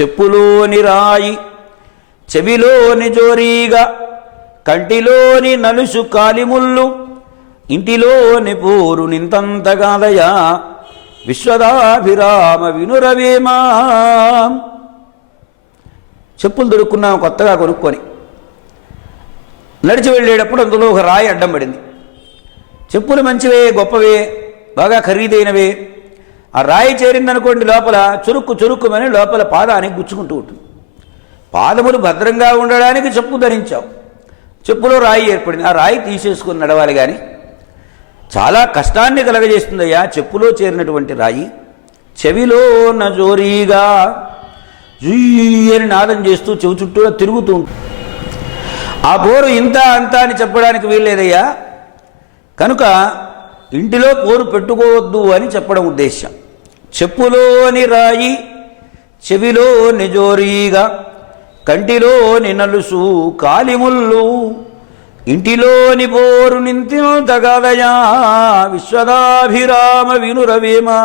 చెప్పులోని రాయి చెవిలోని జోరీగా కంటిలోని నలుసు కాలిముళ్ళు ఇంటిలోని పోరు నింతంతగాదయా విశ్వదాభిరామ వినురవేమా. చెప్పులు దొరుకున్నాం కొత్తగా కొనుక్కొని. నడిచి వెళ్ళేటప్పుడు అందులో ఒక రాయి అడ్డం పడింది. చెప్పులు మంచివే గొప్పవే బాగా ఖరీదైనవే ఆ రాయి చేరిందనుకోండి లోపల చురుక్కు చురుక్కుమని లోపల పాదానికి గుచ్చుకుంటూ ఉంటుంది. పాదములు భద్రంగా ఉండడానికి చెప్పు ధరించావు. చెప్పులో రాయి ఏర్పడింది. ఆ రాయి తీసేసుకుని నడవాలి కానీ చాలా కష్టాన్ని కలగజేస్తుందయ్యా. చెప్పులో చేరినటువంటి రాయి చెవిలో నజోరీగా జుయ్యి అని నాదం చేస్తూ చెవి చుట్టూ తిరుగుతూ ఉంటుంది. ఆ పోరు ఇంత అంత అని చెప్పడానికి వీల్లేదయ్యా. కనుక ఇంటిలో పోరు పెట్టుకోవద్దు అని చెప్పడం ఉద్దేశం చెప్పులోని రాయి చెవిలో నిజోరీగా కంటిలోని నలుసు కాలిముళ్ళు ఇంటిలోని పోరు నింతిను తగదయా విశ్వదాభిరామ వినురవేమా.